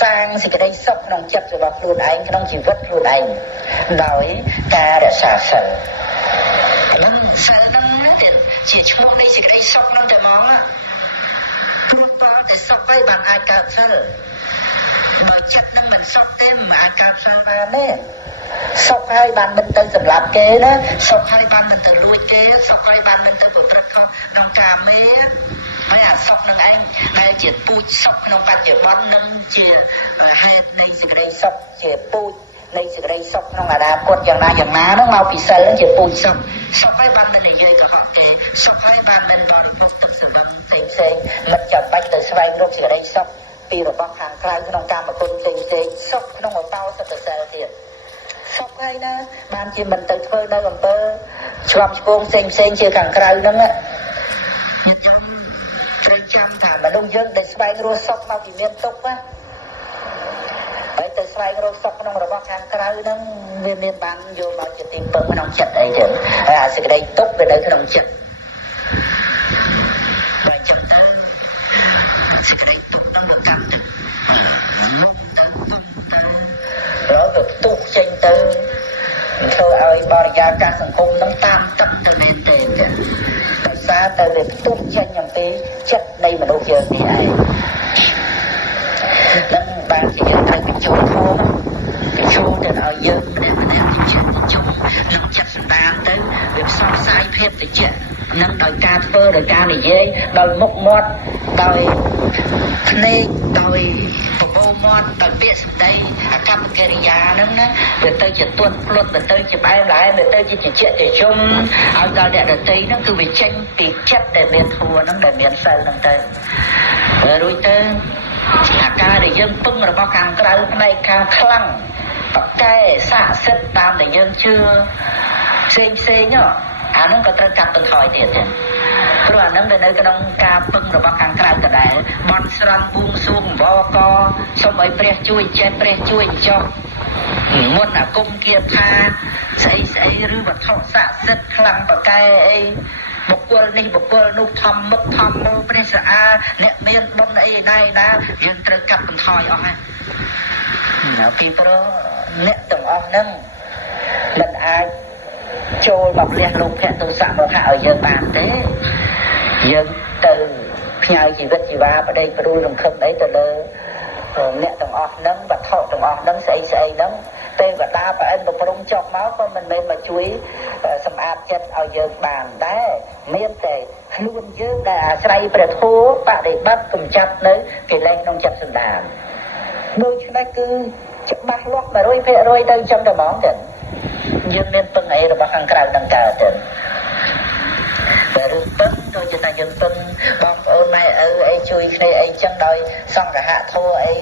សាងសេចក្តីសុខក្នុងចិត្តរបស់ខ្លួនឯងក្នុងជីវិតខ្លួនឯងដោយការរក្សាសិលនឹងសិលនឹងទៀតជាឈ្មោះនៃសេចក្តីសុខនឹងតែហ្មងព្រោះតើតែសុខឯងបានអាចកើតសិលបើចិត្តនឹងមិនសុខទេមិនអាចកើតសិលបានទេសុខហើយបានមិនទៅសម្លាប់គេណាសុខហើយបានមិនទៅលួចគេសុខហើយបានមិនទៅប្រព្រឹត្តខុសក្នុងកាមេហើយអាសុខនឹងឯងដែលជាពូជសុខក្នុងបច្ចុប្បន្ននឹងជាហេតុនៃសេចក្តីសុខជាពូជនៃសេចក្តីសុខក្នុងអនាគតយ៉ាងណាហ្នឹងមកពីសិលនឹងជាពូជសុខសុខហើយបានមិននិយាយកុហកគេសុខហើយបានមិនបរិភោគទឹកស្រវឹងផ្សេងមិនចាំបាច់ទៅស្វែងរកសេចក្តីសុខពីរបស់ខាងក្រៅក្នុងកាមគុណផ្សេងសុខក្នុងឧបោសថសិលទៀតសុខហើយណាបានជាមិនទៅធ្វើនៅអំពើឆ្លំឆ្គងផ្សេងជាខាងក្រៅហ្នឹងញាតិញោមត្រូវចាំថាមនុស្សយើងដែលស្វែងរកសុខមកពីមានទុក្ខណាហើយទៅស្វែងរកសុខក្នុងរបស់ខាងក្រៅហ្នឹងវាមានបានយកមកជាទីពឹងក្នុងចិត្តអីចឹងហើយអាសេចក្តីទុក្ខវានៅក្នុងចិត្តបើចឹងទៅសេចក្តីទុក្ខហ្នឹងវាកាន់ទៅមុំទៅទុំទៅហើយវាផ្ទុះចេញទៅធ្វើឲ្យបរិយាកាសសង្គមហ្នឹងតាមទឹកទៅមែនទេដោយសារតែវាផ្ទុះចេញអំពីចិត្តនៃមនុស្សយើងនេះឯងនឹងបានជាយើងត្រូវបញ្ចូលធម៌បញ្ចូលទៅឲ្យយើងម្នាក់បញ្ចូលនឹងចិត្តសន្តានទៅវាផ្សព្វផ្សាយភាពតិចនឹងដោយការធ្វើដោយការនិយាយដោយមុខមាត់ដោយភ្នែកដោយបបោមាត់ដោយពាក្យសម្ដីអកប្បកិរិយាហ្នឹងណាវាទៅជាទួតផ្លុតវាទៅជាបែបឡែវាទៅជាជាជុំឲ្យដល់អ្នកដទៃហ្នឹងគឺវាចេញពីចិត្តដែលមានធម៌ហ្នឹងដែលមានសិលហ្នឹងទៅរួចទៅអាការដែលយើងពឹងរបស់ខាងក្រៅផ្នែកខាងខ្លាំងបកកែស័ក្តិសិទ្ធតាមដែលយើងជឿផ្សេងអានឹងក៏ត្រូវកាត់បន្ថយទៀតចឹងព្រោះអានឹងវានៅក្នុងការពឹងរបស់ខាងក្រៅដដែលបន់ស្រន់បួងសួងវកសូមឲ្យព្រះជួយចេះព្រះជួយចុះមុនអាគុំគាថាស្អីឬវត្ថុស័ក្តិសិទ្ធខ្លាំងបកកែអីបុគ្គលនេះបុគ្គលនោះធម្មមុខធម្មមូលព្រះស្អាអ្នកមានបុណ្យអីណាយើងត្រូវកាត់បន្ថយអស់ហើយពីព្រោះអ្នកទាំងអស់ហ្នឹងមិនអាចចូលមកលះលោភៈទោសៈមោហៈឲ្យយើងបានទេយើងទៅផ្ញើជីវិតជីវ៉ាបដិប្រួលរំខឹងអីទៅលើអ្នកទាំងអស់ហ្នឹងវត្ថុទាំងអស់ហ្នឹងស្អីហ្នឹងទេវតាប្រអិនប្រព្រំចុះមកក៏មិនមែនមកជួយសម្អាតចិត្តឲ្យយើងបានដែរមានតែខ្លួនយើងដែលអាស្រ័យព្រះធម៌បដិបត្តិកម្ចាត់នៅកិលេសក្នុងចិត្តសន្តានដូច្នេះគឺច្បាស់លាស់ 100% ទៅចឹងតែហ្មងទៅយើងមានពឹងអីរបស់ខាងក្រៅនឹងកើតទៅតែរឿងពឹងដូចជាថាយើងពឹងបងប្អូនម៉ែឪអីជួយគ្នាអីចឹងដោយសង្ឃហធម៌អី